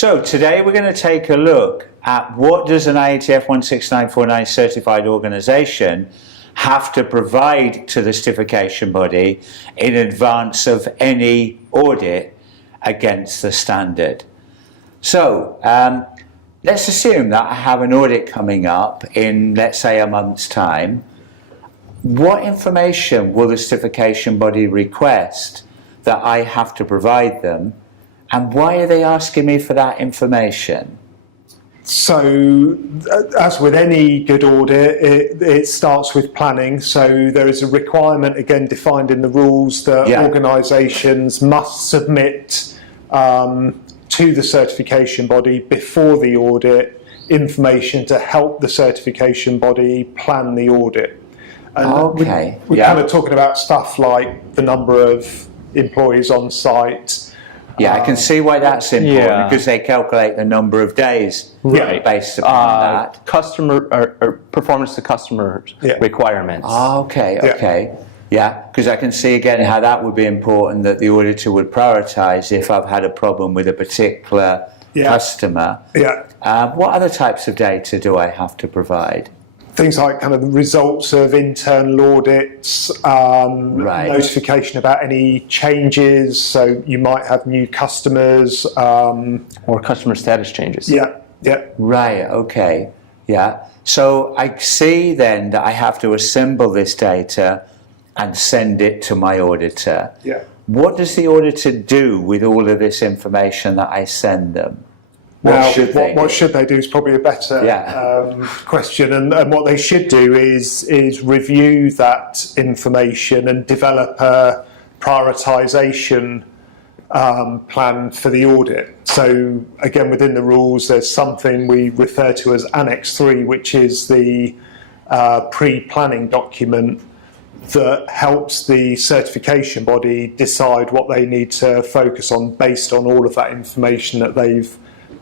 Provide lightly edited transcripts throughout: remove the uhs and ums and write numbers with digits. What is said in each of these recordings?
So today we're going to take a look at what does an IATF 16949 certified organization have to provide to the certification body in advance of any audit against the standard. So let's assume that I have an audit coming up in, let's say, a month's time. What information will the certification body request that I have to provide them, and why are they asking me for that information? So, as with any good audit, it starts with planning. So there is a requirement, again defined in the rules, that organisations must submit to the certification body before the audit information to help the certification body plan the audit. And we're kind of talking about stuff like the number of employees on site. Yeah, I can see why that's important, because they calculate the number of days based upon that. Customer or performance to customer requirements. Okay. Yeah, because I can see again how that would be important, that the auditor would prioritise if I've had a problem with a particular customer. What other types of data do I have to provide? Things like kind of the results of internal audits, notification about any changes, so you might have new customers. Or customer status changes. Right, okay. So I see then that I have to assemble this data and send it to my auditor. What does the auditor do with all of this information that I send them? What should they do is probably a better question, and what they should do is review that information and develop a prioritisation plan for the audit. So again, within the rules, there's something we refer to as Annex 3, which is the pre-planning document that helps the certification body decide what they need to focus on based on all of that information that they've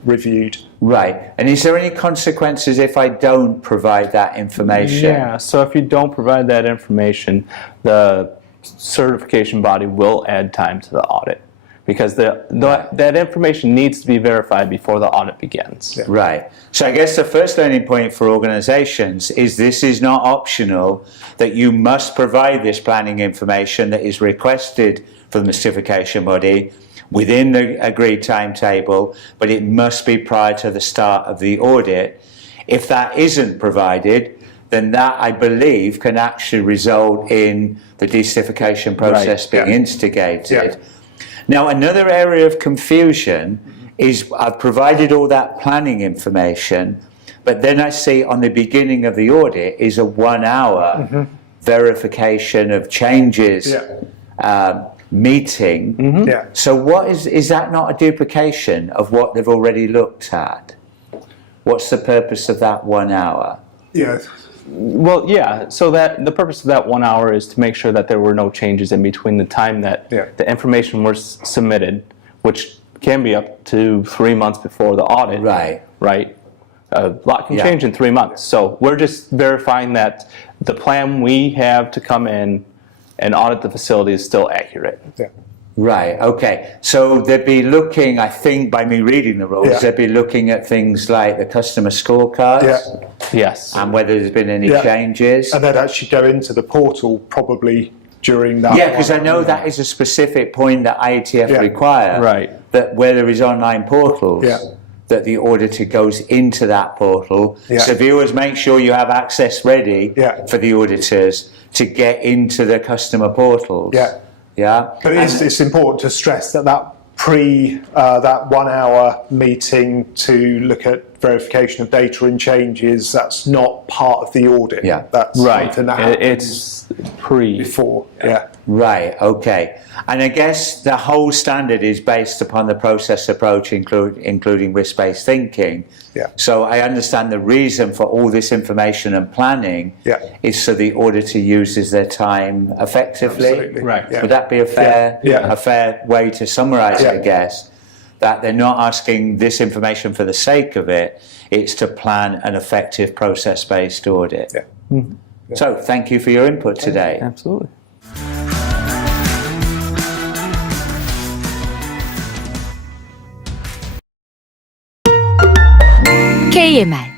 reviewed. Right. And is there any consequences if I don't provide that information? Yeah, so if you don't provide that information, the certification body will add time to the audit, because that information needs to be verified before the audit begins. Right. So I guess the first learning point for organizations is this is not optional, that you must provide this planning information that is requested from the certification body within the agreed timetable, but it must be prior to the start of the audit. If that isn't provided, then that, I believe, can actually result in the decertification process being instigated. Now, another area of confusion is I've provided all that planning information, but then I see on the beginning of the audit is a 1 hour verification of changes meeting. So what is that not a duplication of what they've already looked at? What's the purpose of that 1 hour? Well, so that the purpose of that 1 hour is to make sure that there were no changes in between the time that the information was submitted, which can be up to 3 months before the audit. Right. A lot can change in 3 months. So we're just verifying that the plan we have to come in and audit the facility is still accurate. Right, okay. So they'd be looking, I think, by me reading the rules, they'd be looking at things like the customer scorecards. Yes. And whether there's been any changes. And they'd actually go into the portal probably during that. Yeah, because I know that is a specific point that IATF require. That where there is online portals, that the auditor goes into that portal. So viewers, make sure you have access ready for the auditors to get into the customer portals. But it's important to stress that that 1 hour meeting to look at verification of data and changes, that's not part of the audit. That's something that happens before. Right, okay. And I guess the whole standard is based upon the process approach, including risk-based thinking. So I understand the reason for all this information and planning is so the auditor uses their time effectively. Would that be a fair way to summarize it, I guess? That they're not asking this information for the sake of it, it's to plan an effective process-based audit. So thank you for your input today. Absolutely. KMR